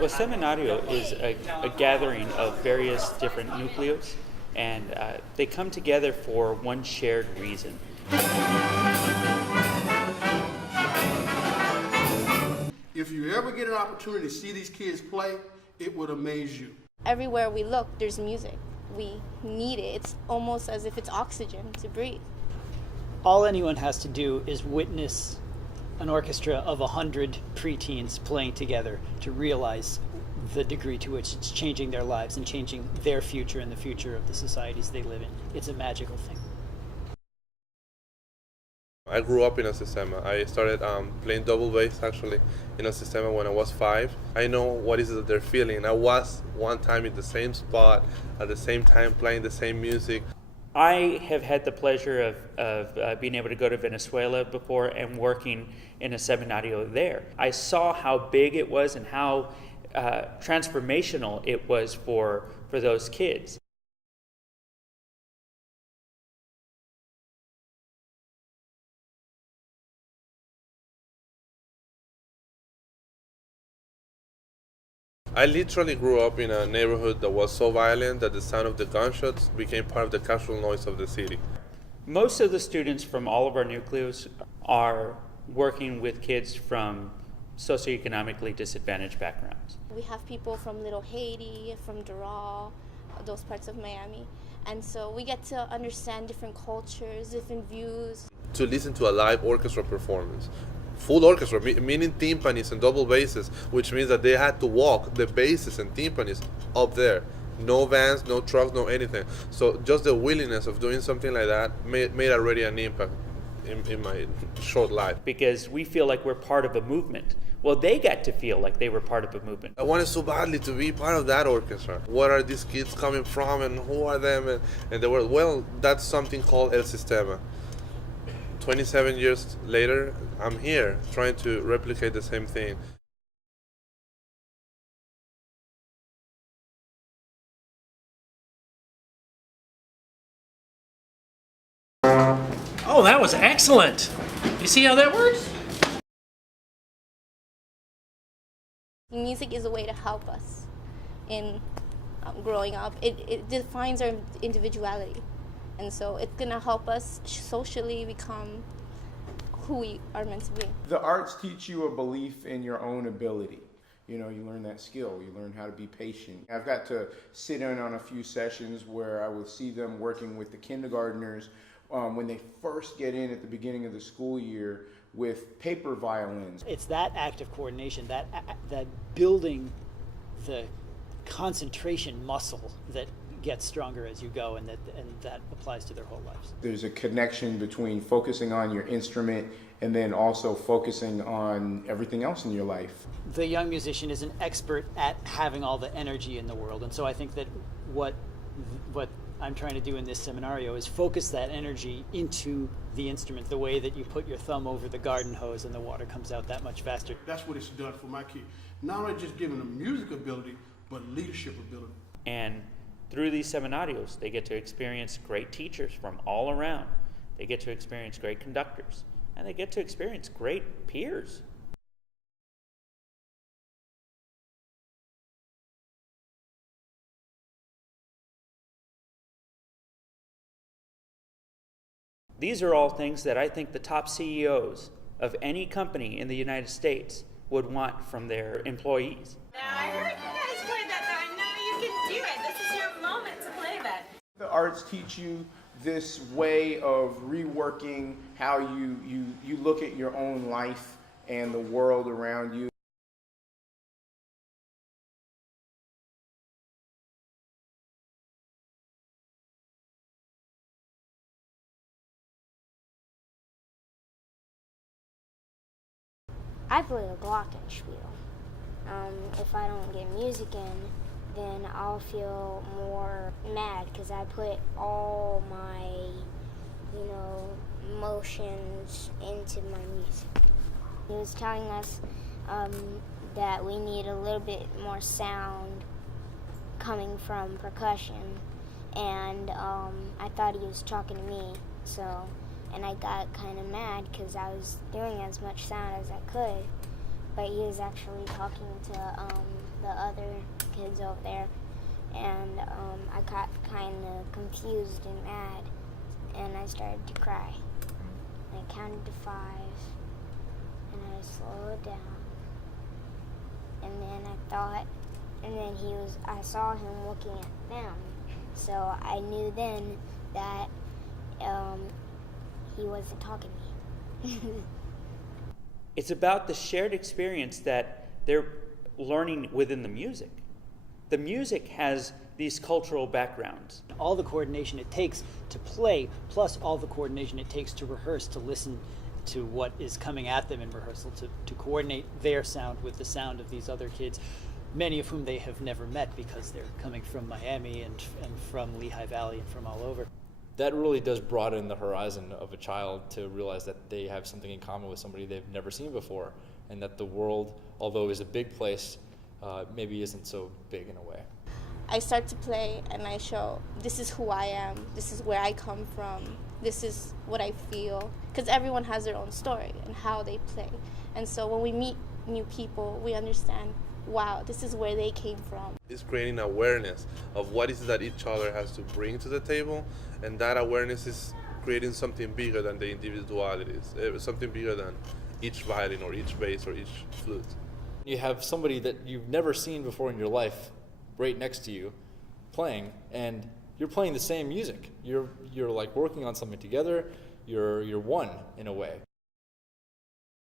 Well, Seminario is a gathering of various different nucleos, and they come together for one shared reason. If you ever get an opportunity to see these kids play, it would amaze you. Everywhere we look, there's music. We need it. It's almost as if it's oxygen to breathe. All anyone has to do is witness an orchestra of 100 preteens playing together to realize the degree to which it's changing their lives and changing their future and the future of the societies they live in. It's a magical thing. I grew up in a Sistema. I started playing double bass actually in a Sistema when I was 5. I know what is it that they're feeling. I was one time in the same spot at the same time playing the same music. I have had the pleasure of being able to go to Venezuela before and working in a seminario there. I saw how big it was and how transformational it was for those kids. I literally grew up in a neighborhood that was so violent that the sound of the gunshots became part of the casual noise of the city. Most of the students from all of our nucleos are working with kids from socioeconomically disadvantaged backgrounds. We have people from Little Haiti, from Doral, those parts of Miami. And so we get to understand different cultures, different views. To listen to a live orchestra performance. Full orchestra, meaning timpanis and double basses, which means that they had to walk the basses and timpanis up there. No vans, no trucks, no anything. So just the willingness of doing something like that made already an impact in my short life. Because we feel like we're part of a movement. Well, they got to feel like they were part of a movement. I wanted so badly to be part of that orchestra. What are these kids coming from and who are them? And they were, well, that's something called El Sistema. 27 years later, I'm here trying to replicate the same thing. Oh, that was excellent. You see how that works? Music is a way to help us in growing up. It defines our individuality. And so it's going to help us socially become who we are meant to be. The arts teach you a belief in your own ability. You know, you learn that skill. You learn how to be patient. I've got to sit in on a few sessions where I would see them working with the kindergartners when they first get in at the beginning of the school year with paper violins. It's that act of coordination, that building the concentration muscle that gets stronger as you go, and that applies to their whole lives. There's a connection between focusing on your instrument and then also focusing on everything else in your life. The young musician is an expert at having all the energy in the world, and so I think that what I'm trying to do in this seminario is focus that energy into the instrument, the way that you put your thumb over the garden hose and the water comes out that much faster. That's what it's done for my kid. Not only just giving them music ability, but leadership ability. And through these seminarios, they get to experience great teachers from all around. They get to experience great conductors, and they get to experience great peers. These are all things that I think the top CEOs of any company in the United States would want from their employees. Now, I heard you guys play that, though. I know you can do it. This is your moment to play that. The arts teach you this way of reworking how you look at your own life and the world around you. I play a glockenspiel. If I don't get music in, then I'll feel more mad because I put all my, emotions into my music. He was telling us that we need a little bit more sound coming from percussion, and I thought he was talking to me, and I got kind of mad because I was doing as much sound as I could, but he was actually talking to the other kids over there, and I got kind of confused and mad, and I started to cry. And I counted to 5, and I slowed down, and then I saw him looking at them, so I knew then that he wasn't talking to me. It's about the shared experience that they're learning within the music. The music has these cultural backgrounds. All the coordination it takes to play, plus all the coordination it takes to rehearse, to listen to what is coming at them in rehearsal, to coordinate their sound with the sound of these other kids, many of whom they have never met because they're coming from Miami and from Lehigh Valley and from all over. That really does broaden the horizon of a child to realize that they have something in common with somebody they've never seen before, and that the world, although is a big place, maybe isn't so big in a way. I start to play and I show, this is who I am, this is where I come from, this is what I feel, because everyone has their own story and how they play. And so when we meet new people, we understand, wow, this is where they came from. It's creating awareness of what is that each other has to bring to the table, and that awareness is creating something bigger than the individualities, something bigger than each violin or each bass or each flute. You have somebody that you've never seen before in your life right next to you playing, and you're playing the same music. You're like working on something together. You're one in a way.